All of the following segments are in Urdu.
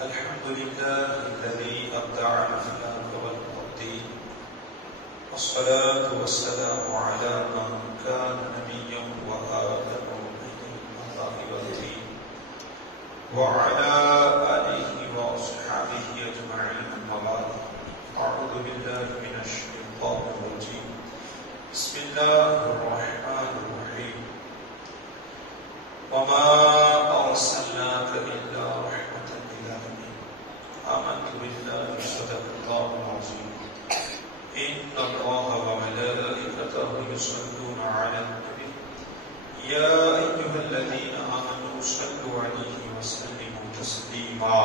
الحمد لله الذي أبدع الأخلاق والتقدير، والصلاة والسلام على من كان نبيا وآدم الله والدين وعلى آله وأصحابه أجمعين. أما بعد، أعوذ بالله من الشيطان الرجيم. بسم الله الرحمن الرحيم. وما أرسلناك إلا رحمة للعالمين. آمنت بالله صدق الله العظيم. إن الله وملائكته يصلون على النبي يا أيها الذين آمنوا صلوا عليه وسلموا تسليما.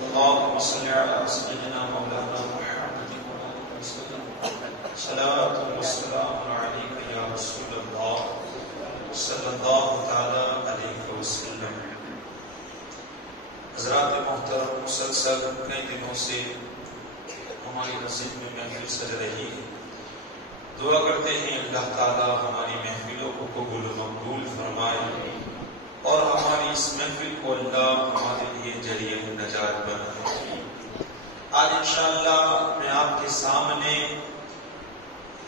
اللهم صل على سيدنا مولانا محمد وسلم. صلاة والسلام عليك يا رسول الله صلی اللہ تعالی علیہ وسلم. حضرات محترم، مسلسل کئی دنوں سے ہماری مسجد میں محفل سج رہی ہے. دعا کرتے ہیں اللہ تعالی ہماری محفلوں کو قبول و مقبول فرمائے اور ہماری اس محفل کو اللہ ہمارے لیے ذریعہ نجات بنائے. آج انشاءاللہ میں آپ کے سامنے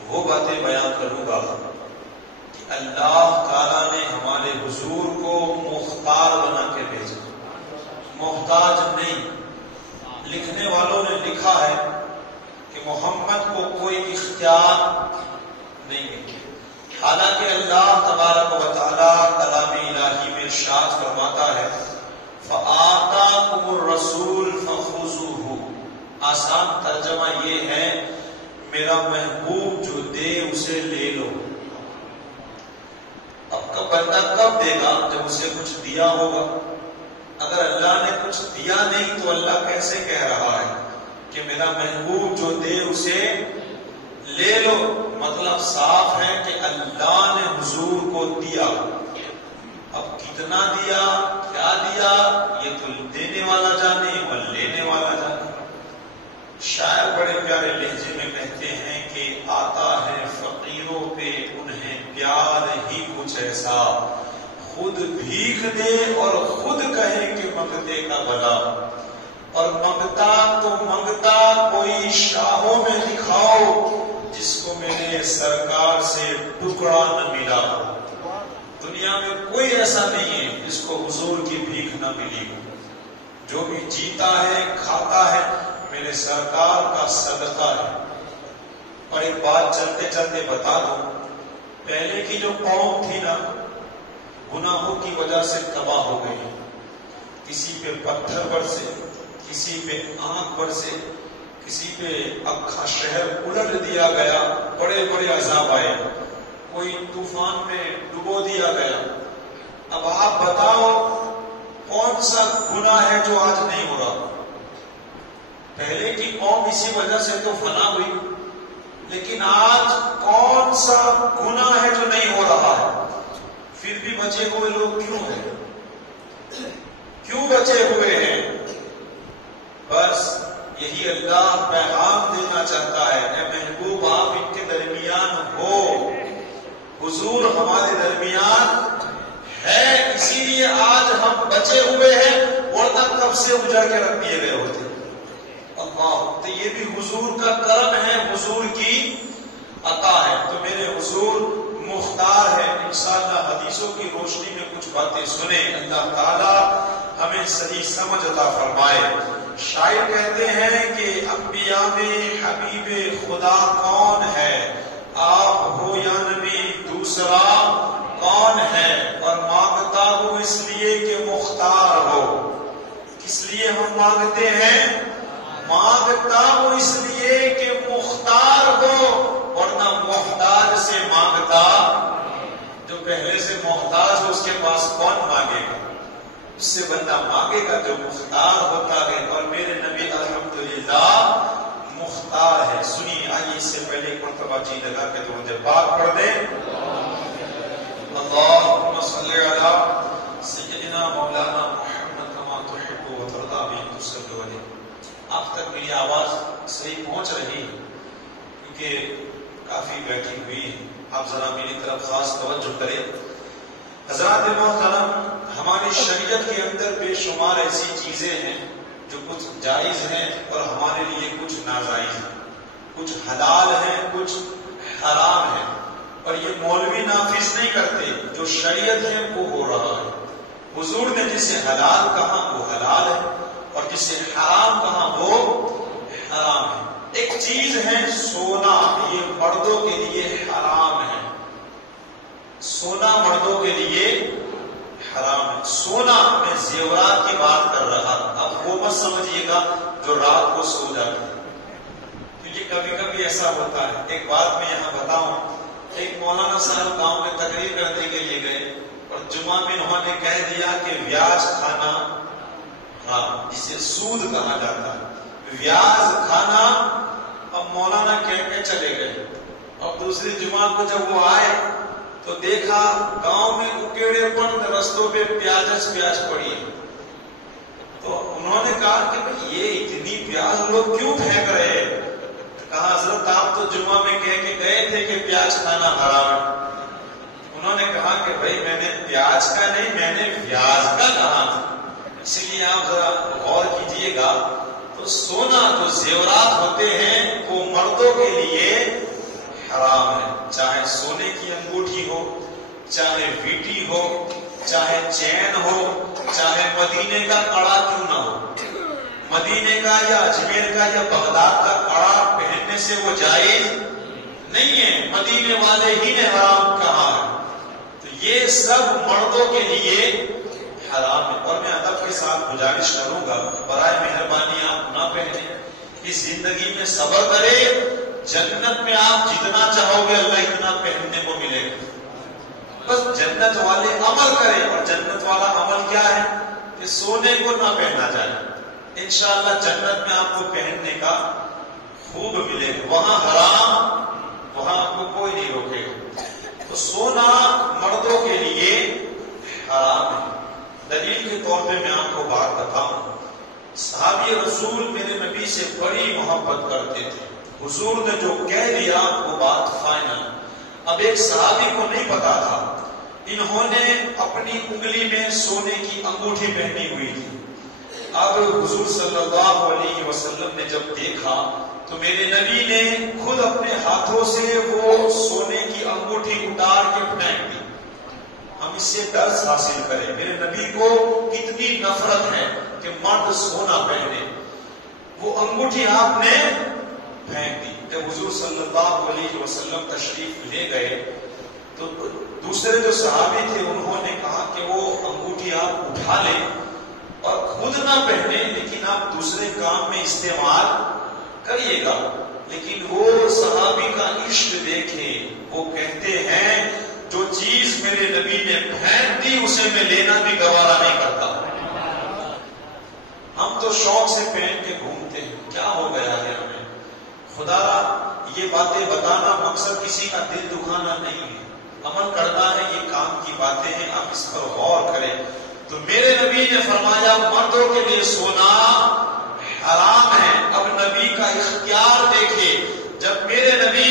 وہ باتیں بیان کروں گا کہ اللہ تعالیٰ نے ہمارے حضور کو مختار بنا کے بھیجا، محتاج نہیں. لکھنے والوں نے لکھا ہے کہ محمد کو کوئی اختیار نہیں ہے، حالانکہ اللہ تبارک و تعالیٰ کلام الہی میں ارشاد فرماتا ہے فَآتَاكُمُ الرَّسُولُ فَخُذُوهُ. آسان ترجمہ یہ ہے میرا محبوب جو دے اسے لے لو. اب بندہ کب دے گا؟ جب اسے کچھ دیا ہوگا. اگر اللہ نے کچھ دیا نہیں تو اللہ کیسے کہہ رہا ہے کہ میرا محبوب جو دے اسے لے لو؟ مطلب صاف ہے کہ اللہ نے حضور کو دیا. اب کتنا دیا، کیا دیا، یہ تو دینے والا جانے اور لینے والا جانے. شاعر بڑے پیارے لہجے میں کہتے ہیں کہ آتا ہے فقیروں پہ انہیں پیار ہی کچھ ایسا، خود بھیک دے اور خود کہے کہ منگتے کا بھلا. اور منگتا تو منگتا کوئی شاہوں میں دکھاؤ جس کو میرے سرکار سے ٹکڑا نہ ملا. دنیا میں کوئی ایسا نہیں ہے جس کو حضور کی بھیک نہ ملی ہو. جو بھی جیتا ہے کھاتا ہے میرے سرکار کا صدقہ ہے. اور ایک بات چلتے چلتے بتا دوں، پہلے کی جو قوم تھی نا، گناہوں کی وجہ سے تباہ ہو گئی. کسی پہ پتھر برسے، کسی پہ آنکھ برسے، کسی پہ اکھا شہر الٹ دیا گیا، بڑے بڑے عذاب آئے، کوئی طوفان میں ڈبو دیا گیا. اب آپ بتاؤ کون سا گناہ ہے جو آج نہیں ہو رہا؟ پہلے کی قوم اسی وجہ سے تو فنا ہوئی، لیکن آج کون سا گناہ ہے جو نہیں ہو رہا ہے؟ پھر بھی بچے ہوئے لوگ کیوں ہیں؟ کیوں بچے ہوئے ہیں؟ بس یہی اللہ پیغام دینا چاہتا ہے، اے محبوب آپ ان کے درمیان ہو. حضور ہمارے درمیان ہے، اسی لیے آج ہم بچے ہوئے ہیں، ورنہ کب سے اجڑ کے رکھ دیے گئے ہوتے. اللہ، تو یہ بھی حضور کا کرم ہے، حضور کی عطا ہے. تو میرے حضور مختار ہے. انشاءاللہ حدیثوں کی روشنی میں کچھ باتیں سنیں، اللہ تعالی ہمیں صحیح سمجھ عطا فرمائے. شاعر کہتے ہیں کہ انبیاء میں حبیب خدا کون ہے؟ آپ ہو یا نبی، دوسرا کون ہے؟ اور مانگتا ہوں اس لیے کہ مختار ہو. کس لیے ہم مانگتے ہیں؟ مانگتا ہوں اس لیے کہ مختار ہو، ورنہ محتاج سے مانگتا. جو پہلے سے محتاج ہو اس کے پاس کون مانگے گا؟ اس سے بندہ مانگے گا جو مختار ہوتا ہے. اور میرے نبی الحمدللہ مختار ہے. سنیے، آئیے اس سے پہلے ایک مرتبہ جی لگا کے درود پاک پڑھ دیں. اللہم صلی علی سیدنا مولانا محمد کما تحب و ترضی بہ تصلی علیہ. آپ تک میری آواز صحیح پہنچ رہی ہے؟ کیونکہ کافی بیٹھی ہوئی ہے. آپ ذرا میری طرف خاص توجہ کریں. حضرات محترم، ہماری شریعت کے اندر بے شمار ایسی چیزیں ہیں جو کچھ جائز ہیں اور ہمارے لیے کچھ ناجائز ہیں، کچھ حلال ہیں کچھ حرام ہیں، اور یہ مولوی نافذ نہیں کرتے، جو شریعت ہے وہ ہو رہا ہے۔ حضور نے جسے حلال کہا وہ حلال ہے اور جسے حرام کہا وہ حرام ہے۔ ایک چیز ہے سونا، یہ مردوں کے لیے حرام ہے، سونا مردوں کے لیے حرام ہے۔ سونا میں زیورات کی بات کر رہا تھا، اب وہ مت سمجھیے گا جو رات کو سو جاتا ہے، کیونکہ کبھی کبھی ایسا ہوتا ہے۔ ایک بات میں یہاں بتاؤں، ایک مولانا صاحب گاؤں میں تقریر کرنے کے لیے گئے اور جمعہ میں انہوں نے کہہ دیا کہ بیاج کھانا حرام، جسے سود کہا جاتا ہے، بیاج کھانا۔ اب مولانا کہہ کے چلے گئے، اور دوسری جمعہ کو جب وہ آئے تو دیکھا گاؤں میں اکیڑے پن رستوں پہ پیاز پڑی ہے، تو انہوں نے کہا کہ بھئی یہ اتنی پیاز لوگ کیوں پھینک رہے ہیں؟ کہا حضرت آپ تو جمعہ میں کہہ کے گئے تھے کہ پیاز کھانا حرام ہے۔ انہوں نے کہا کہ بھئی میں نے پیاز کا نہیں، میں نے پیاز کا کہا تھا، اس لیے آپ ذرا غور کیجئے گا۔ تو سونا جو زیورات ہوتے ہیں وہ مردوں کے لیے حرام ہے، چاہے سونے کی انگوٹھی ہو، چاہے ویٹی ہو، چاہے چین ہو، چاہے مدینے کا کڑا کیوں نہ ہو۔ مدینے کا یا اجمیر کا یا بغداد کا کڑا پہننے سے وہ جائز نہیں ہے، مدینے والے ہی نے حرام کہا ہے۔ تو یہ سب مردوں کے لیے حرام ہے، اور میں ادب کے ساتھ گزارش کروں گا برائے مہربانی آپ نہ پہنیں، اس زندگی میں صبر کرے، جنت میں آپ جتنا چاہو گے اللہ اتنا پہننے کو ملے گا۔ بس جنت والے عمل کریں، اور جنت والا عمل کیا ہے کہ سونے کو نہ پہنا جائے، انشاءاللہ جنت میں آپ کو پہننے کا خوب ملے گا، وہاں حرام وہاں آپ کو کوئی نہیں روکے گا۔ تو سونا مردوں کے لیے حرام ہے۔ دلیل کے طور پہ میں آپ کو بات بتاؤں، صحابی رسول میرے نبی سے بڑی محبت کرتے تھے، حضور نے جو کہہ دیا وہ بات فائنل۔ اب ایک صحابی کو نہیں پتا تھا، انہوں نے اپنی انگلی میں سونے کی انگوٹھی پہنی ہوئی تھی۔ اب حضور صلی اللہ علیہ وسلم نے جب دیکھا تو میرے نبی نے خود اپنے ہاتھوں سے وہ سونے کی انگوٹھی اتار کے پھینک دی۔ ہم اس سے درس حاصل کریں، میرے نبی کو کتنی نفرت ہے کہ مرد سونا پہنے، وہ انگوٹھی آپ نے پھینک دی۔ جب حضور صلی اللہ علیہ وسلم تشریف لے گئے تو دوسرے جو صحابی تھے انہوں نے کہا کہ وہ انگوٹھی آپ اٹھا لیں اور خود نہ پہنے، لیکن آپ دوسرے کام میں استعمال کریے گا۔ لیکن وہ صحابی کا عشق دیکھیں، وہ کہتے ہیں جو چیز میرے نبی نے پھینک دی اسے میں لینا بھی گوارا نہیں کرتا۔ ہم تو شوق سے پہن کے گھومتے ہیں، کیا ہو گیا ہے ہمیں؟ خدا یہ باتیں بتانا مقصد کسی کا دل دکھانا نہیں ہے، عمل کرنا ہے، یہ کام کی باتیں ہیں، آپ اس پر غور کریں۔ تو میرے نبی نے فرمایا مردوں کے لیے سونا حرام ہے۔ اب نبی کا اختیار دیکھے، جب میرے نبی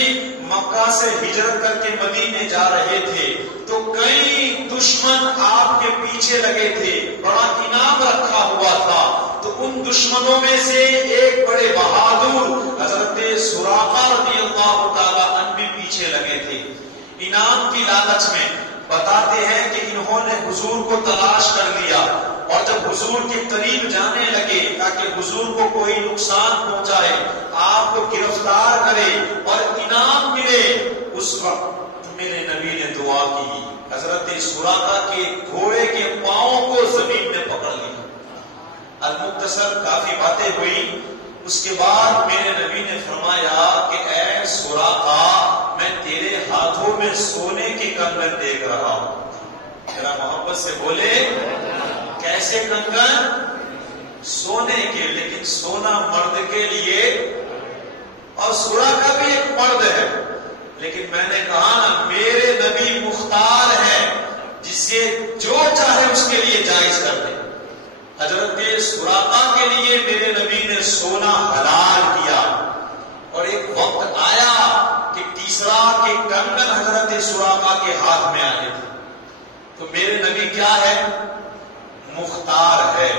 مکہ سے ہجرت کر کے مدینے جا رہے تھے تو کئی دشمن آپ کے پیچھے لگے تھے، بڑا انعام رکھا ہوا تھا، تو ان دشمنوں میں سے ایک بڑے بہادر حضرت سراقہ رضی اللہ تعالیٰ عنہ بھی پیچھے لگے تھے۔ انعام کی لالچ میں بتاتے ہیں کہ انہوں نے حضور کو تلاش کر لیا، اور جب حضور کے قریب جانے لگے تاکہ حضور کو کوئی نقصان پہنچائے، آپ کو گرفتار کرے اور انعام ملے، اس وقت میرے نبی نے دعا کی، حضرت سراقہ کے گھوڑے کے پاؤں کو زمین نے پکڑ لیا۔ المختصر کافی باتیں ہوئی، اس کے بعد میرے نبی نے فرمایا کہ اے سراقہ میں تیرے ہاتھوں میں سونے کے کنگن دیکھ رہا ہوں۔ ذرا محبت سے بولے، کیسے کنگن؟ سونے کے، لیکن سونا مرد کے لیے، اور سراقہ بھی ایک مرد ہے، لیکن میں نے کہا نا میرے نبی مختار ہے، جسے جو چاہے اس کے لیے جائز کر دے۔ حضرت سراقہ کے لیے میرے نبی نے سونا حلال کیا، اور ایک وقت آیا کہ تیسرا کے کنگن حضرت سراقہ کے ہاتھ میں آئے تھے، تو میرے نبی کیا ہے؟ مختار ہے.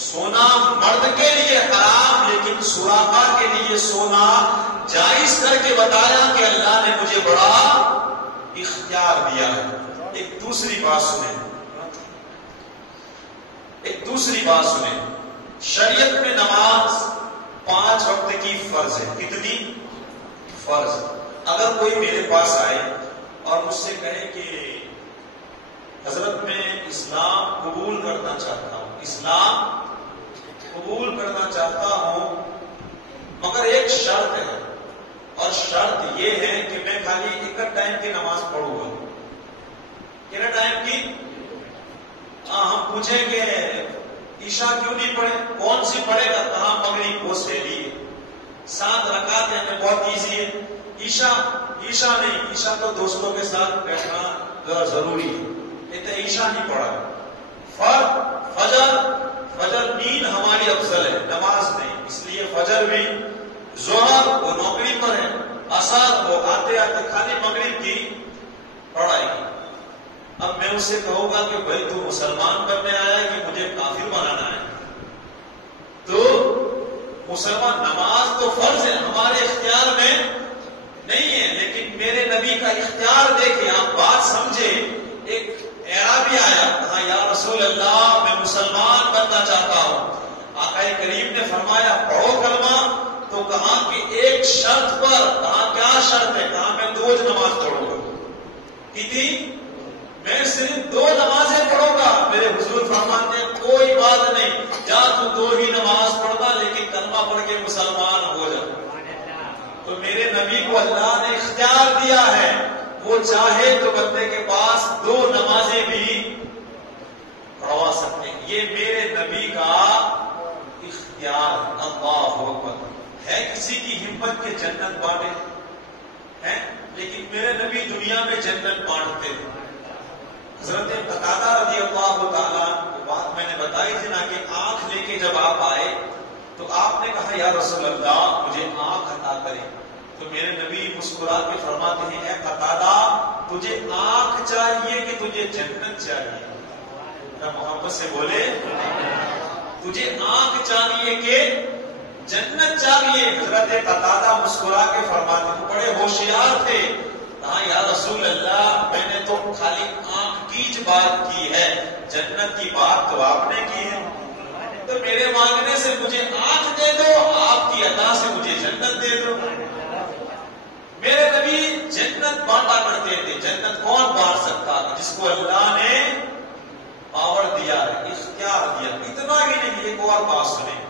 سونا مرد کے لیے حرام، لیکن سراقہ کے لیے سونا جائز کر کے بتایا کہ اللہ نے مجھے بڑا اختیار دیا ہے. ایک دوسری بات سنیں، شریعت میں نماز 5 وقت کی فرض ہے. کتنی فرض؟ اگر کوئی میرے پاس آئے اور مجھ سے کہے کہ حضرت میں اسلام قبول کرنا چاہتا ہوں، مگر ایک شرط ہے، اور شرط یہ ہے کہ میں خالی ایک ٹائم کی نماز پڑھوں گا. کتنے ٹائم کی؟ ہم پوچھیں کہ عشاء کیوں نہیں پڑھے؟ کون سی پڑھے گا؟ کہاں مغرب کو سے لیے 7 رکعت ہمیں بہت ایزی ہے. عشاء نہیں، عشاء تو دوستوں کے ساتھ بیٹھنا ذرا ضروری ہے، لیکن عشاء نہیں پڑھا. فجر نیند ہماری افضل ہے، نماز نہیں، اس لیے فجر بھی. ظہر وہ نوکری پر ہے، عصر وہ آتے آتے خالی مغرب کی پڑھائے گی. اب میں اس سے کہوں گا کہ بھائی تو مسلمان کرنے آیا ہے کہ مجھے کافر بنانا ہے؟ تو مسلمان نماز تو فرض ہے، ہمارے اختیار میں نہیں ہے، لیکن میرے نبی کا اختیار دیکھیں، آپ بات سمجھے. ایک اعرابی آیا، کہا یا رسول اللہ میں مسلمان بننا چاہتا ہوں. آقا کریم نے فرمایا پڑھو کلمہ. تو کہا کہ ایک شرط پر. کہا کیا شرط ہے؟ کہا میں 2 نماز پڑھوں گا. کتنی؟ میں صرف 2 نمازیں پڑھوں گا. میرے حضور فرماتے ہیں کوئی بات نہیں، جا تو 2 ہی نماز پڑھنا، لیکن کلمہ پڑھ کے مسلمان ہو جا. تو میرے نبی کو اللہ نے اختیار دیا ہے، وہ چاہے تو بندے کے پاس 2 نمازیں بھی پڑھوا سکتے ہیں. یہ میرے نبی کا اختیار. اللہ اکبر. ہے کسی کی ہمت کے جنت بانٹے ہیں؟ لیکن میرے نبی دنیا میں جنت بانٹتے ہیں. حضرت قتادہ رضی اللہ تعالیٰ بات میں نے بتائی تھی نا کہ آنکھ لے کے جب آپ آئے تو آپ نے کہا یا رسول اللہ مجھے آنکھ عطا کریں. تو میرے نبی مسکرا کے فرماتے ہیں اے قتادہ تجھے آنکھ چاہیے کہ تجھے جنت چاہیے؟ محبت سے بولے تجھے آنکھ چاہیے کہ جنت چاہیے؟ حضرت قتادہ مسکرا کے فرماتے ہیں، بڑے ہوشیار تھے. کہا یا رسول اللہ میں نے تو خالی آنکھ کی بات کی ہے، جنت کی بات تو آپ نے کی ہے. تو میرے مانگنے سے مجھے آنکھ دے دو، آپ کی عطا سے مجھے جنت دے دو. میرے نبی جنت بانٹا کرتے تھے. جنت کون بانٹ سکتا ہے؟ جس کو اللہ نے پاور دیا ہے، اختیار دیا. اتنا ہی نہیں، ایک اور بات سنیں.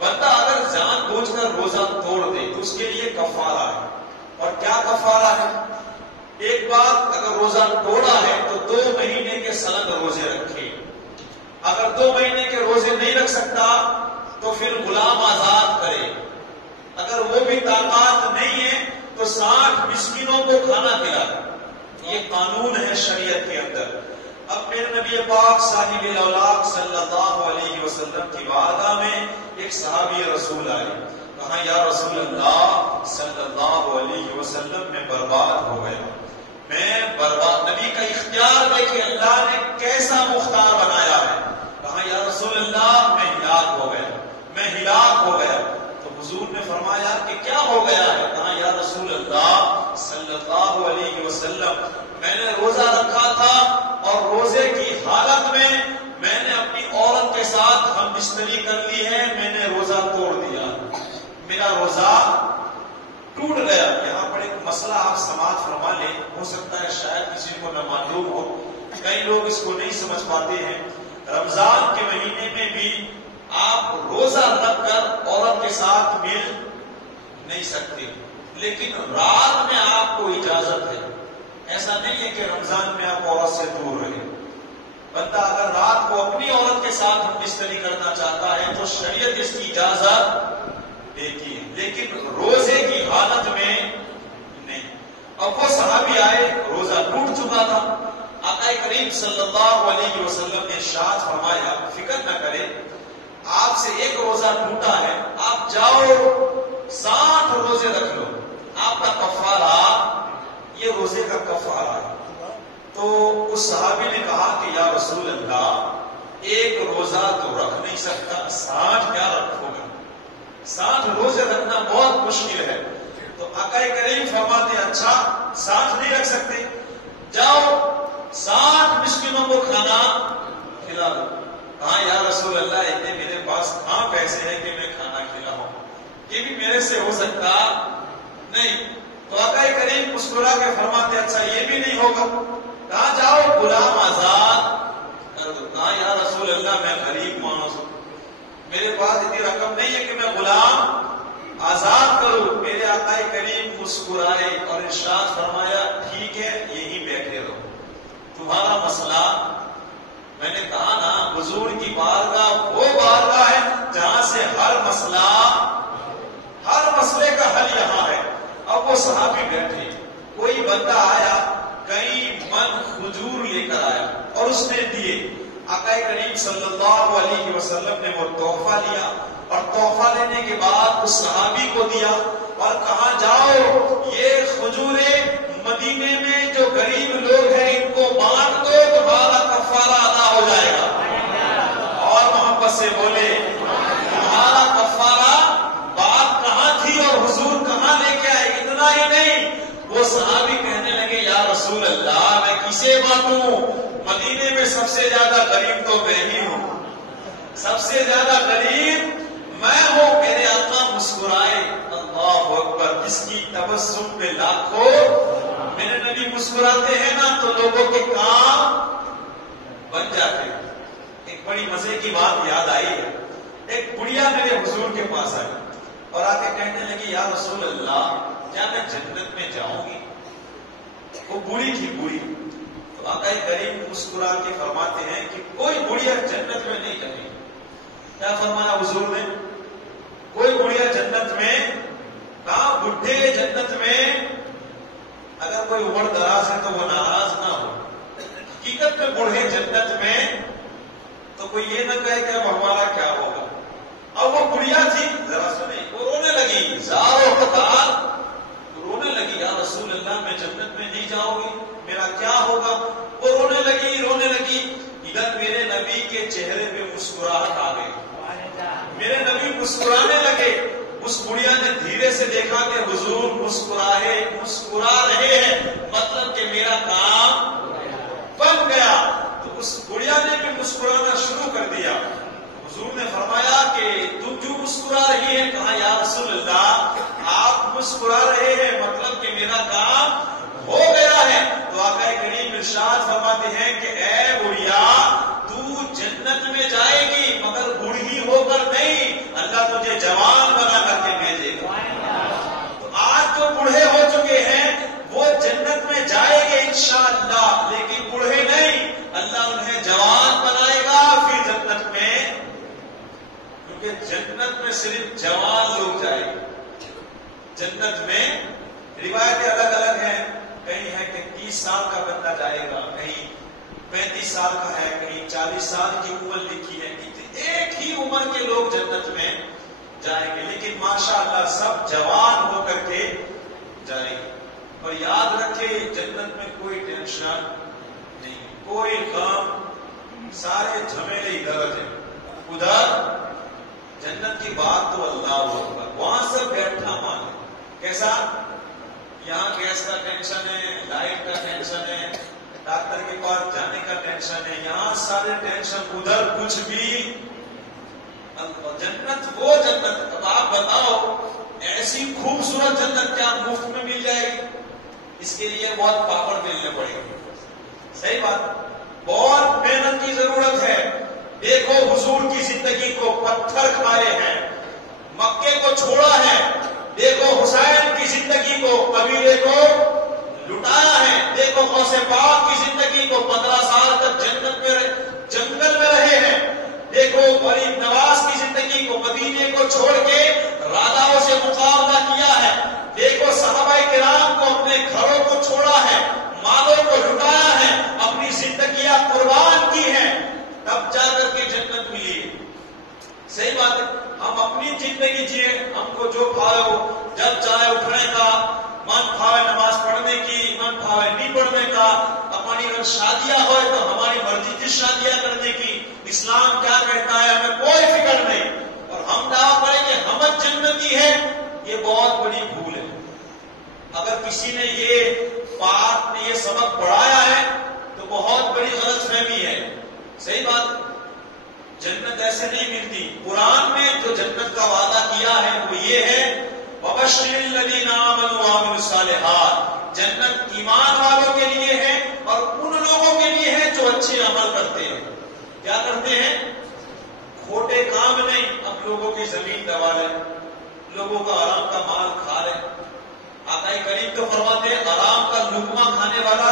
بندہ اگر جان بوجھ کر روزہ توڑ دے تو اس کے لیے کفارہ ہے. اور کیا کفارہ ہے؟ ایک بات، اگر روزہ توڑا ہے تو 2 مہینے کے سند روزے رکھے. اگر 2 مہینے کے روزے نہیں رکھ سکتا تو پھر غلام آزاد کرے. اگر وہ بھی طاقت نہیں ہے تو 60 مسکینوں کو کھانا کھلائے. یہ قانون ہے شریعت کے اندر. اب میرے نبی پاک صاحب الاولاق صلی اللہ علیہ وسلم کی بارگاہ میں ایک صحابی رسول آئے. کہا یا رسول اللہ صلی اللہ علیہ وسلم میں برباد ہو گیا. میں برباد. نبی کا اختیار دیکھے اللہ نے کیسا مختار بنایا ہے. کہا یا رسول اللہ میں ہلاک ہو گیا. تو حضور نے فرمایا کہ کیا ہو گیا ہے؟ کہا یا رسول اللہ صلی اللہ علیہ وسلم میں نے روزہ رکھا تھا اور روزے کی حالت میں میں نے اپنی عورت کے ساتھ ہم بستری کر لی ہے، میں نے روزہ توڑ دیا، میرا روزہ ٹوٹ گیا. یہاں پر ایک مسئلہ آپ سماعت فرما لیں، ہو سکتا ہے شاید کسی کو نہ معلوم ہو، کئی لوگ اس کو نہیں سمجھ پاتے ہیں. رمضان کے مہینے میں بھی آپ روزہ رکھ کر عورت کے ساتھ مل نہیں سکتے، لیکن رات میں آپ کو اجازت ہے. ایسا نہیں ہے کہ رمضان میں آپ عورت سے دور رہیں. بندہ اگر رات کو اپنی عورت کے ساتھ ہم بستری کرنا چاہتا ہے تو شریعت اس کی اجازت دیتی ہے، لیکن روزے کی حالت میں نہیں. اب وہ صحابی آئے، روزہ ٹوٹ چکا تھا. آقا کریم صلی اللہ علیہ وسلم نے ارشاد فرمایا فکر نہ کرے، آپ سے ایک روزہ ٹوٹا ہے، آپ جاؤ 60 روزے رکھ لو، آپ کا کفارہ یہ روزے کا کفارہ ہے. تو اس صحابی نے کہا کہ یا رسول اللہ ایک روزہ تو رکھ نہیں سکتا، 60 کیا رکھو گا؟ 60 روزے رکھنا بہت مشکل ہے. تو آقا کریم فرماتے اچھا 60 نہیں رکھ سکتے، جاؤ 60 مسکینوں کو کھانا کھلا دو. کہاں یا رسول اللہ اتنے میرے پاس کہاں پیسے ہیں کہ میں کھانا کھلاؤں، یہ بھی میرے سے ہو سکتا نہیں. تو آقا کریم مسکرا کے فرماتے اچھا یہ بھی نہیں ہوگا، کہاں جاؤ غلام آزاد کر دو. کہاں یا رسول اللہ میں غریب مانوس ہوں، میرے پاس اتنی رقم نہیں ہے کہ میں غلام آزاد کروں. میرے آقا کریم مسکرائے اور ارشاد فرمایا ٹھیک ہے یہی بیٹھے رہو، تمہارا مسئلہ، میں نے کہا نا حضور کی بارگاہ وہ بارگاہ ہے جہاں سے ہر مسئلے کا حل یہاں ہے. اب وہ صحابی بیٹھے، کوئی بندہ آیا کئی من کھجور لے کر آیا اور اس نے دیے. آقا کریم صلی اللہ علیہ وسلم نے وہ تحفہ لیا اور تحفہ لینے کے بعد اس صحابی کو دیا اور کہا جاؤ یہ کھجوریں مدینے میں جو غریب لوگ ہیں ان کو بانٹ دو، تمہارا کفارہ ادا ہو جائے گا. اور محبت سے بولے تمہارا کفارہ. بات کہاں تھی اور حضور کہاں لے کے آئے؟ اتنا ہی نہیں، وہ صحابی کہنے لگے یا رسول اللہ میں کسے بانٹوں، مدینے میں سب سے زیادہ غریب تو میں ہی ہوں، سب سے زیادہ غریب میں ہوں. میرے آقا مسکرائے، اللہ اکبر، جس کی تبسم پہ لاکھوں. میرے نبی مسکراتے ہیں نا تو لوگوں کے کام بن جاتے ہیں. ایک بڑی مزے کی بات یاد آئی ہے، ایک بڑھیا میرے حضور کے پاس آئی اور آ کے کہنے لگی یا رسول اللہ کیا میں جنت میں جاؤں گی؟ وہ بوڑھی تھی، بوڑھی. تو آقا کریم مسکرا کے فرماتے ہیں کہ کوئی بڑھیا جنت میں نہیں جائے گی. کیا فرمایا حضور نے؟ کوئی بڑھیا جنت میں. کہاں بڈھے جنت میں؟ اگر کوئی عمر دراز ہے تو وہ ناراض نہ ہو. حقیقت میں بوڑھے جنت میں تو کوئی یہ نہ کہے کہ اب ہمارا کیا ہوگا. اب وہ بڑھیا تھی، ذرا سنیں، وہ رونے لگی، زارو قطار رونے لگی، یا رسول اللہ میں جنت میں نہیں جاؤں گی، میرا کیا ہوگا؟ وہ رونے لگی. ادھر میرے نبی کے چہرے پہ مسکراہٹ آ گئی، میرے نبی مسکرانے لگے. اس بڑھیا نے دھیرے سے دیکھا کہ حضور مسکرا رہے ہیں، مطلب کہ میرا کام بن گیا. تو اس بڑھیا نے بھی مسکرانا شروع کر دیا. حضور نے فرمایا کہ تم کیوں مسکرا رہی ہے؟ کہا یا رسول اللہ آپ مسکرا رہے ہیں مطلب کہ میرا کام ہو گیا ہے. تو آقا کریم ارشاد فرماتے ہیں کہ اے بڑھیا تو جنت میں جائے گی مگر بوڑھی ہو کر نہیں، اللہ تجھے جوان بنا کر کے بھیجے گا. تو آج جو بوڑھے ہو چکے ہیں وہ جنت میں جائیں گے انشاءاللہ، لیکن بوڑھے نہیں، اللہ انہیں جوان بنائے گا پھر جنت میں. کیونکہ جنت میں صرف جوان لوگ جائیں گے. جنت میں روایتیں الگ الگ ہیں، کہیں ہے کہ 30 سال کا بندہ جائے گا، کہیں 35 سال کا ہے، کہیں 40 سال کی عمر لکھی ہے. ایک ہی عمر کے لوگ جنت میں جائیں گے، لیکن ماشاءاللہ سب جوان ہو کر کے جائیں گے. اور یاد رکھے جنت میں کوئی ٹینشن نہیں، کوئی غم، سارے جھمیلے ادھر ہیں. ادھر جنت کی بات تو اللہ اکبر، وہاں سے بیٹھنا مانے. کیسا؟ یہاں گیس کا ٹینشن ہے، لائٹ کا ٹینشن ہے، ڈاکٹر کے پاس جانے کا ٹینشن ہے، یہاں سارے ٹینشن، ادھر کچھ بھی. جنت وہ جنت، اب آپ بتاؤ ایسی خوبصورت جنت کیا مفت میں مل جائے گی؟ اس کے لیے بہت پاپڑ ملنے پڑے گی. صحیح بات، بہت محنت کی ضرورت ہے. دیکھو حضور کی زندگی کو پتھر کھائے ہیں، مکے کو چھوڑا ہے. دیکھو حسین کی زندگی کو، قبیلے کو لٹایا ہے. دیکھو غوث پاک کی زندگی کو 15 سال تک جنت میں جنگل میں رہے ہیں. دیکھو غریب نواز کی زندگی کو، مدینے کو چھوڑ کے راجاؤں سے مقابلہ کیا ہے. دیکھو صحابہ کرام کو اپنے گھروں کو چھوڑا ہے، مالوں کو لٹایا ہے، اپنی زندگیاں قربان کی ہیں، تب جا کر کے جنت ملی ہے. صحیح بات ہے. ہم اپنی زندگی جیے، ہم کو جو پھاوے ہو، جب چاہے اٹھنے کا من پھاوے، نماز پڑھنے کی من پھاوے نہیں پڑھنے کا، ہماری اگر شادیاں ہوئے تو ہماری مرضی کی شادیاں کرنے کی. اسلام کسی نے یہ بات نے یہ سبق پڑھایا ہے تو بہت بڑی غلط فہمی ہے. صحیح بات. جنت ایسے نہیں ملتی. قرآن میں جو جنت کا وعدہ کیا ہے وہ یہ ہے وَبَشِّرِ الَّذِينَ آمَنُوا وَعَمِلُوا الصَّالِحَاتِ. جنت ایمان والوں کے لیے ہے اور ان لوگوں کے لیے ہے جو اچھے عمل کرتے ہیں. کیا کرتے ہیں؟ کھوٹے کام نہیں. اب لوگوں کی زمین دبا لیں, لوگوں کا آرام کا مال کھا لیں. آقا کریم تو فرماتے ہیں آرام کا لقمہ کھانے والا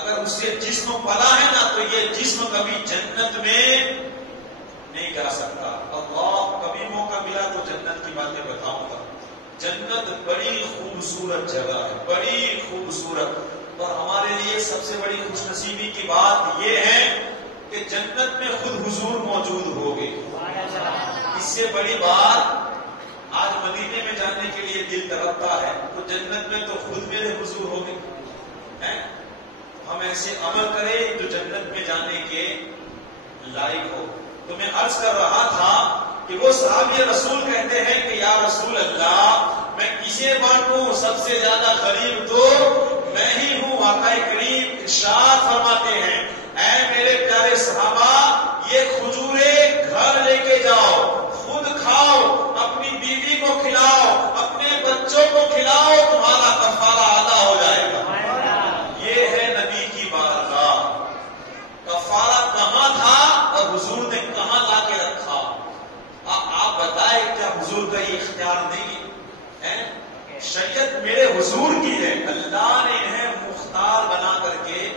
اگر اس سے جسم پلا ہے نا تو یہ جسم کبھی جنت میں نہیں جا سکتا. اللہ کبھی موقع ملا تو جنت کی باتیں بتاؤں گا. جنت بڑی خوبصورت جگہ ہے, بڑی خوبصورت. اور ہمارے لیے سب سے بڑی خوش نصیبی کی بات یہ ہے کہ جنت میں خود حضور موجود ہوگے. اس سے بڑی بات آج مدینے میں جانے کے لیے دل تڑپتا ہے تو جنت میں تو خود میرے حضور ہوگے. ہم ایسے عمل کریں جو جنت میں جانے کے لائق ہو. تو میں عرض کر رہا تھا کہ وہ صحابی رسول کہتے ہیں کہ یا رسول اللہ میں کسے بانٹوں, سب سے زیادہ غریب تو میں ہی ہوں. آقا کریم ارشاد فرماتے ہیں اے میرے پیارے صحابہ یہ کھجوریں گھر لے کے جاؤ, خود کھاؤ, اپنی بیوی کو کھلاؤ, اپنے بچوں کو کھلاؤ, تمہارا کفارہ ادا ہو جائے گا. یہ ہے نبی کی بارگاہ. کفارہ کہاں تھا اور حضور نے کہاں لا کے رکھا؟ آپ بتائیں کیا حضور کا یہ اختیار نہیں ہے؟ شریعت میرے حضور کی ہے, اللہ نے انہیں مختار بنا کر کے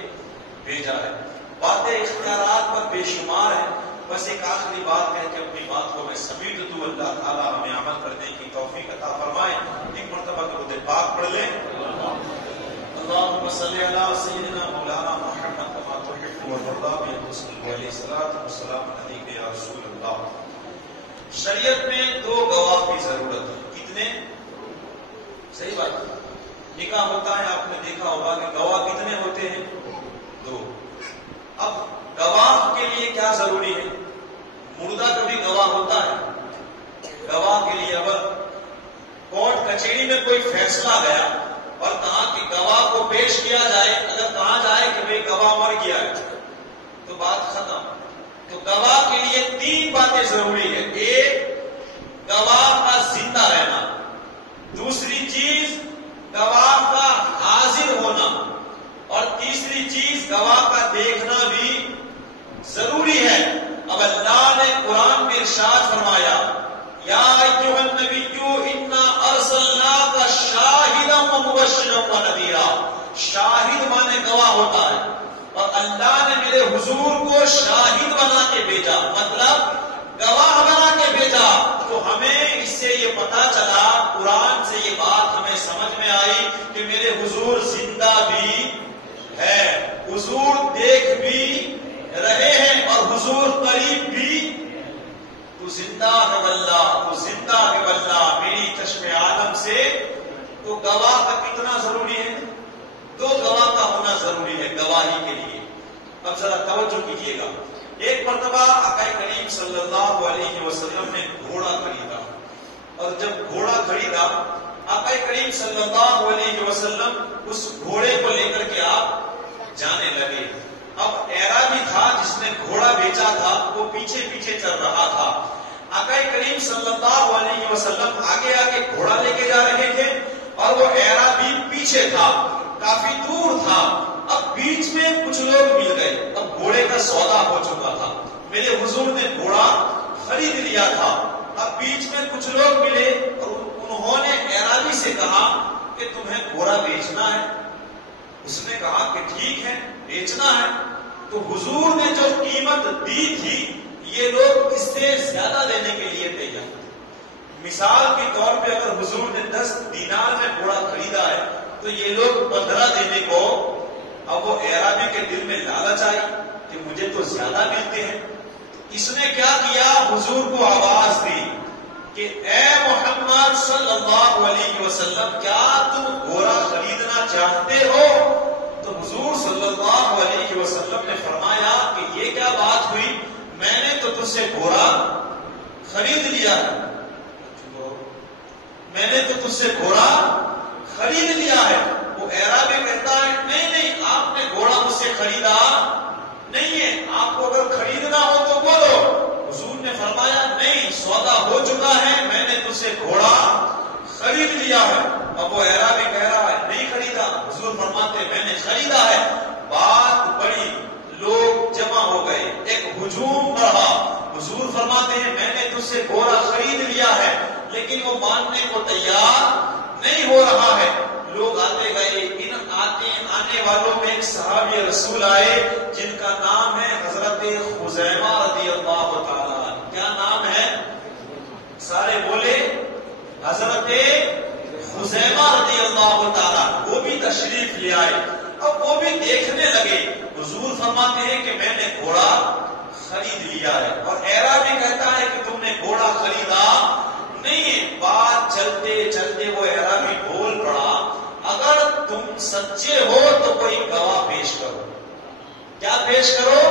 بھیجا ہے. باتیں اختیارات پر بے شمار ہیں. بس ایک آخری بات ہے کہ اپنی بات کو میں سمیٹ دوں. اللہ تعالیٰ ہمیں عمل کرنے کی توفیق عطا فرمائے. ایک مرتبہ درود پاک پڑھ لیں. اللهم صل على سيدنا مولانا محمد كما تحب وترضى بحسن علیہ الصلوۃ والسلام علیک یا رسول اللہ. شریعت میں دو گواہ کی ضرورت ہے. کتنے؟ صحیح بات. نکاح ہوتا ہے, آپ نے دیکھا ہوگا کہ گواہ کتنے ہوتے ہیں؟ دو. اب گواہ کے لیے کیا ضروری ہے؟ مردہ کبھی گواہ ہوتا ہے؟ گواہ کے لیے اگر کورٹ کچہری میں کوئی فیصلہ گیا اور کہا کہ گواہ کو پیش کیا جائے, اگر کہا جائے کہ بھئی گواہ مر گیا ہے تو بات ختم. تو گواہ کے لیے تین باتیں ضروری ہے. ایک گواہ کا زندہ رہنا, دوسری چیز گواہ کا حاضر ہونا, اور تیسری چیز گواہ کا دیکھنا بھی ضروری ہے. اب اللہ نے قرآن میں ارشاد فرمایا یا ایھا النبی انا ارسلناک شاہدا ومبشرا ونذیرا. شاہد مانے گواہ ہوتا ہے, اور اللہ نے میرے حضور کو شاہد بنا کے بھیجا, مطلب گواہ بنا کے بھیجا. تو ہمیں اس سے یہ پتا چلا, قرآن سے یہ بات ہمیں سمجھ میں آئی کہ میرے حضور زندہ بھی ہے, حضور دیکھ بھی رہے ہیں, اور حضور قریب بھی. تو زندہ ہے واللہ, تو زندہ ہے واللہ میری چشم عالم سے. تو گواہ کا کتنا ضروری ہے؟ دو گواہ کا ہونا ضروری ہے گواہی کے لیے. اب ذرا توجہ کیجیے گا. ایک مرتبہ آقا کریم صلی اللہ علیہ وسلم نے گھوڑا خریدا, اور جب گھوڑا خریدا آقا کریم صلی اللہ علیہ وسلم اس گھوڑے کو لے کر کے آپ جانے لگے. اب اعرابی تھا جس نے گھوڑا بیچا تھا, وہ پیچھے پیچھے چل رہا تھا. آقا کریم صلی اللہ علیہ وسلم آگے آگے گھوڑا لے کے جا رہے تھے, اور وہ اعرابی پیچھے تھا, کافی دور تھا. اب بیچ میں کچھ لوگ مل گئے, اب گھوڑے کا سودا ہو چکا تھا. میرے حضور نے گھوڑا خرید لیا تھا. اب بیچ میں کچھ لوگ ملے اور انہوں نے اعرابی سے کہا کہ تمہیں گھوڑا بیچنا ہے؟ اس نے کہا کہ ٹھیک ہے بیچنا ہے. تو حضور نے جو قیمت دی تھی یہ لوگ اس سے زیادہ دینے کے لیے تیار تھے. مثال کے طور پہ اگر حضور نے 10 دینار میں گھوڑا خریدا ہے تو یہ لوگ 15 دینے کو. اب وہ اعرابی کے دل میں لالچ آئی کہ مجھے تو زیادہ ملتے ہیں. اس نے کیا کیا, حضور کو آواز دی کہ اے محمد صلی اللہ علیہ وسلم کیا تم گھوڑا خریدنا چاہتے ہو؟ تو حضور صلی اللہ علیہ وسلم نے فرمایا کہ یہ کیا بات ہوئی, میں نے تو تجھ سے گھوڑا خرید لیا ہے, میں نے تو تجھ سے گھوڑا خرید لیا ہے. وہ اعرابی کہتا ہے نہیں نہیں آپ نے گھوڑا مجھ سے خریدا نہیں ہے, آپ کو اگر خریدنا ہو تو بولو. حضور نے فرمایا نہیں, سودا ہو چکا ہے, میں نے تجھ سے گھوڑا خرید لیا ہے. اب وہ اعرابی کہہ رہا ہے نہیں خریدا. حضور فرماتے میں نے خریدا ہے. بات بڑی, لوگ جمع ہو گئے, ایک ہجوم بڑھا. حضور فرماتے ہیں میں نے تجھ سے گھوڑا خرید لیا ہے, لیکن وہ ماننے کو تیار نہیں ہو رہا ہے. لوگ آتے گئے. ان آنے والوں میں ایک صحابی رسول آئے جن کا نام ہے حضرت خزیمہ رضی اللہ تعالیٰ. کیا نام ہے؟ سارے بولے حضرت خزیمہ رضی اللہ تعالیٰ. وہ بھی تشریف لے آئے. اب وہ بھی دیکھنے لگے. حضور فرماتے ہیں کہ میں نے گھوڑا خرید لیا ہے. اور اعرابی کہتا ہے کہ تم نے گھوڑا خریدا نہیں ہے. بات چلتے چلتے وہ اعرابی بول پڑا اگر تم سچے ہو تو کوئی گواہ پیش کرو. کیا پیش کرو؟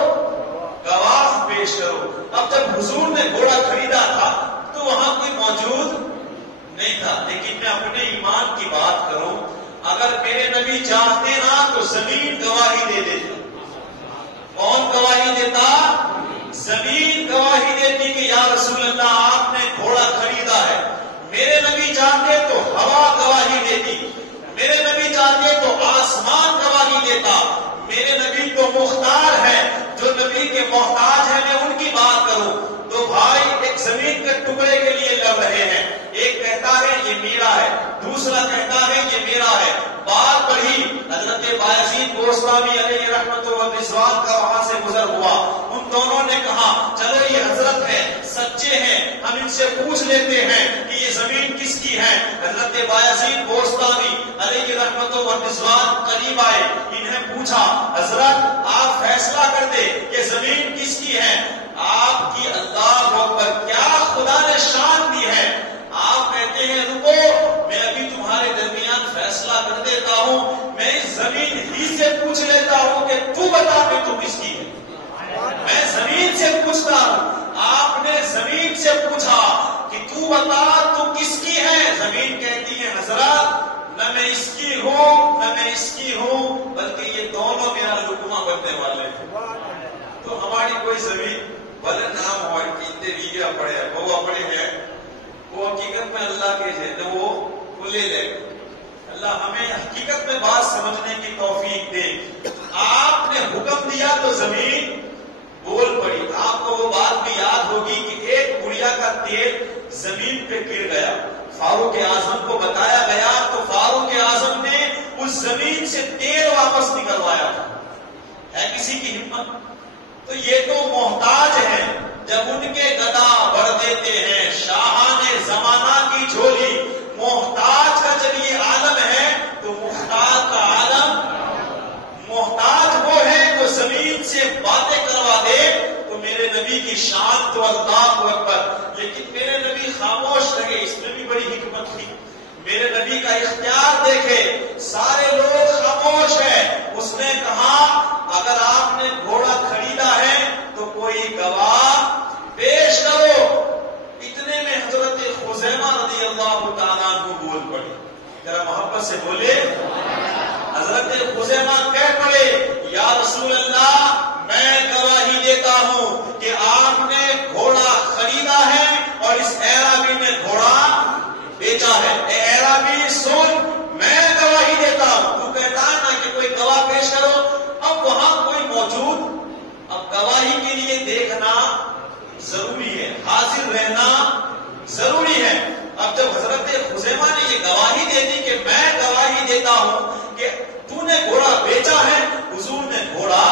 گواہ پیش کرو. اب جب حضور نے گھوڑا خریدا تھا تو وہاں کوئی موجود نہیں تھا, لیکن میں اپنے ایمان کی بات کروں, اگر میرے نبی چاہتے نا تو زمین گواہی دے دیتی. کون گواہی دیتا؟ زمین گواہی دیتی کہ یا رسول اللہ آپ نے گھوڑا خریدا ہے. میرے نبی چاہتے تو ہوا گواہی دیتی. میرے نبی چاہتے تو آسمان گواہی دیتا. میرے نبی تو مختار ہے, جو نبی کے محتاج ہیں میں ان کی بات کروں. تو بھائی ایک زمین کے ٹکڑے کے لیے لڑ رہے ہیں. ایک کہتا ہے یہ میرا ہے, دوسرا کہتا ہے یہ میرا ہے. بات بڑھی. حضرت بایزید گوستامی علیہ رحمت و رضوان کا وہاں سے گزر ہوا. ان دونوں نے کہا چلو یہ حضرت ہے, سچے ہیں, ہم ان سے پوچھ لیتے ہیں کہ یہ زمین کس کی ہے. حضرت بایزید گوستامی علیہ رحمت و رضوان قریب آئے. انہیں پوچھا حضرت آپ فیصلہ کر دے کہ زمین کس کی ہے. آپ کی اللہ اکبر, کیا خدا نے شان دی ہے. آپ کہتے ہیں رکو میں ابھی تمہارے درمیان فیصلہ کر دیتا ہوں. میں اس زمین ہی سے پوچھ لیتا ہوں کہ تو بتا کہ تو کس کی ہے. میں زمین سے پوچھتا ہوں. آپ نے زمین سے پوچھا کہ تو بتا تو کس کی ہے. زمین کہتی ہے حضرت نہ میں اس کی ہوں نہ میں اس کی ہوں, بلکہ یہ دونوں میرا لقمہ بننے والے ہیں. تو ہماری کوئی زمین بھلے نام ہوا کتنے بیگھا پڑے ہیں بوا پڑے ہیں, وہ حقیقت میں اللہ کے ہے تو وہ لے لے. اللہ ہمیں حقیقت میں بات سمجھنے کی توفیق دے. آپ نے حکم دیا تو زمین بول پڑی. آپ کو وہ بات بھی یاد ہوگی کہ ایک گڑیا کا تیل زمین پہ گر گیا. فاروق اعظم کو بتایا گیا تو فاروق اعظم نے اس زمین سے تیل واپس نکلوایا. ہے کسی کی ہمت؟ تو یہ تو محتاج ہے. جب ان کے گدا بڑھ دیتے ہیں شاہان زمانہ کی جھولی. محتاج کا جب یہ عالم ہے تو محتاج کا عالم, محتاج وہ ہے جو زمین سے باتیں کروا دے. تو میرے نبی کی شان تو اللہ اکبر, لیکن میرے نبی خاموش رہے. اس میں بھی بڑی حکمت تھی. میرے نبی کا اختیار دیکھے, سارے لوگ خاموش ہیں. اس نے کہا اگر آپ نے گھوڑا خریدا ہے تو کوئی گواہ پیش کرو. اتنے میں حضرت خزیمہ رضی اللہ تعالیٰ کو بول پڑے. ذرا محبت سے بولے. حضرت خزیمہ کہہ پڑے یا رسول اللہ میں گواہی دیتا ہوں کہ آپ نے گھوڑا خریدا ہے اور اس اعرابی نے گھوڑا بیچا ہے. اے اعرابی سن, میں گواہی دیتا ہوں. تو کہتا ہے نا کہ کوئی گواہ پیش کرو. اب وہاں کوئی موجود, اب گواہی کے لیے دیکھنا ضروری ہے, حاضر رہنا ضروری ہے. اب جب حضرت خزیمہ نے یہ گواہی دے دی کہ میں گواہی دیتا ہوں کہ تو نے گھوڑا بیچا ہے, حضور نے گھوڑا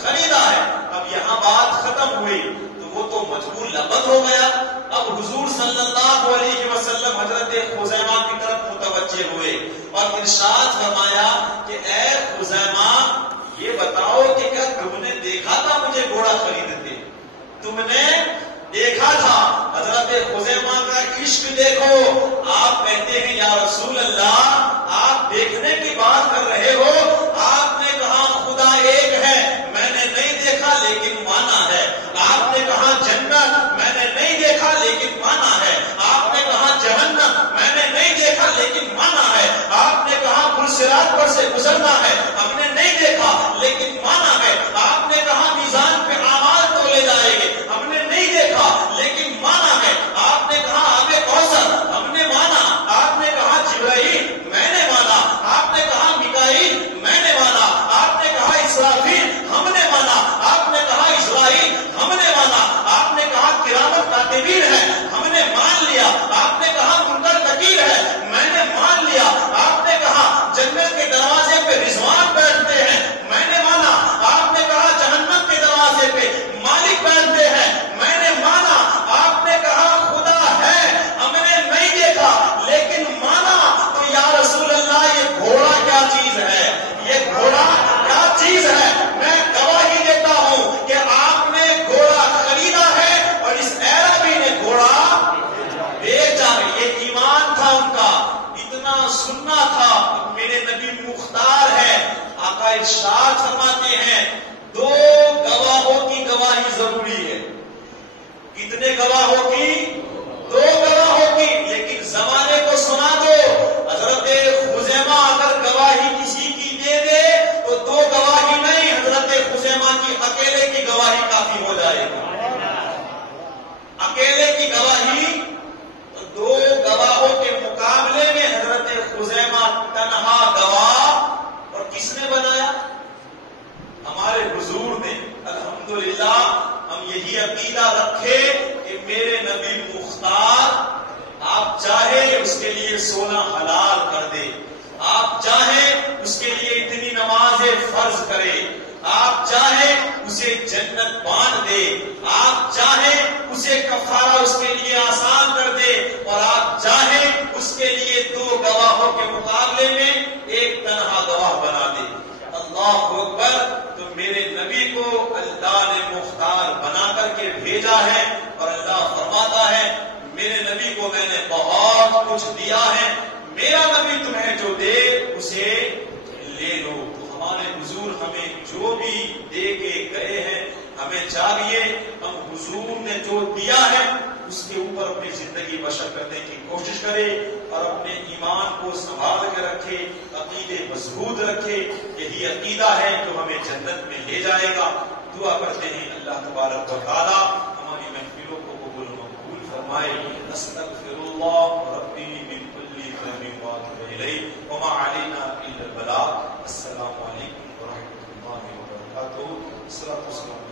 خریدا ہے. اب یہاں بات ختم ہوئی تو وہ تو مجبور لبد ہو گیا. اب حضور صلی اللہ علیہ وسلم حضرت خزیمہ کی طرف متوجہ ہوئے اور ارشاد فرمایا کہ اے خزیمہ یہ بتاؤ کہ کیا تم نے دیکھا تھا مجھے گھوڑا خریدتے؟ تم نے دیکھا تھا؟ حضرت خزیمہ کا عشق دیکھو. آپ کہتے ہیں یا رسول اللہ آپ دیکھنے کی بات کر رہے ہو. آپ نے کہا خدا ایک ہے, میں نے نہیں دیکھا لیکن مانا ہے. آپ نے کہا جنت, میں نے نہیں دیکھا لیکن مانا ہے. آپ نے کہا جہنم, میں نے نہیں دیکھا لیکن مانا ہے. آپ نے صراط پر سے گزرنا ہے، ہم نے نہیں دیکھا لیکن مانا ہے۔ آپ نے کہا میزان پہ اعمال تولے جائیں گے، ہم نے نہیں دیکھا لیکن مانا ہے۔ آپ نے کہا آب کوثر، ہم نے مانا۔ آپ نے کہا جبرائیل، میں نے مانا۔ آپ نے کہا میکائیل، میں نے مانا۔ آپ نے کہا اسرافیل، ہم نے مانا۔ آپ نے کہا اسرائیل، ہم نے مانا۔ آپ نے کہا کرامت کاتبین ہے، ہم نے مان لیا۔ آپ نے کہا منکر نکیر ہے، میں نے مان لیا۔ آپ نے کہا جنت کے دروازے پہ رضوان بیٹھتے ہیں، میں نے مانا۔ آپ نے کہا جہنم کے دروازے پہ مالک بیٹھتے ہیں، میں نے مانا۔ آپ نے کہا خدا ہے، ہم نے نہیں دیکھا لیکن مانا۔ تو یا رسول اللہ یہ گھوڑا کیا چیز ہے؟ یہ گھوڑا کیا چیز ہے؟ میں گواہی دیتا ہوں کہ آپ نے گھوڑا خریدا ہے اور اس عربی نے گھوڑا بیچا ہے۔ یہ ایمان تھا ان کا، اتنا سننا تھا۔ میرے نبی مختار ہے، آقا ارشاد فرماتے ہیں دو گواہوں کی گواہی ضروری ہے۔ کتنے گواہوں کی؟ دو گواہوں کی۔ لیکن زمانے کو سنا دو، حضرت خزیمہ اگر گواہی کسی کی دے دے تو دو گواہی نہیں، حضرت خزیمہ کی اکیلے کی گواہی کافی ہو جائے گی۔ اکیلے کی گواہی، تو دو گواہوں کے مقابلے میں حضرت خزیمہ تنہا گواہ، اور کس نے بنایا؟ ہمارے حضور نے۔ الحمدللہ ہم یہی عقیدہ رکھے کہ میرے نبی مختار، آپ چاہے اس کے لیے سونا حلال کر دے، آپ چاہیں اس کے لیے اتنی نمازیں فرض کرے، آپ چاہیں اسے جنت باندھ دے، آپ چاہیں اسے کفارہ اس کے لیے آسان کر دے، اور آپ چاہیں اس کے لیے دو گواہوں کے مقابلے میں ایک تنہا گواہ بنا دے۔ اللہ اکبر۔ تو میرے نبی کو اللہ نے مختار بنا کر کے بھیجا ہے، اور اللہ فرماتا ہے میرے نبی کو میں نے بہت کچھ دیا ہے، میرا نبی تمہیں جو دے اسے لے لو۔ تو ہمارے حضور ہمیں جو بھی دے کے گئے ہیں، ہمیں چاہیے ہم حضور نے جو دیا ہے اس کے اوپر اپنی زندگی بشر کرنے کی کوشش کرے، اور اپنے ایمان کو سنبھال کے رکھے، عقیدے مضبوط رکھے۔ یہی عقیدہ ہے جو ہمیں جنت میں لے جائے گا۔ دعا کرتے ہیں اللہ تبارک و تعالی ہماری محفلوں کو قبول و مقبول فرمائے۔ استغفر اللہ ربی من کل ذنب واتوب الیہ وما علینا الا البلاغ۔ السلام علیکم ورحمۃ اللہ وبرکاتہ۔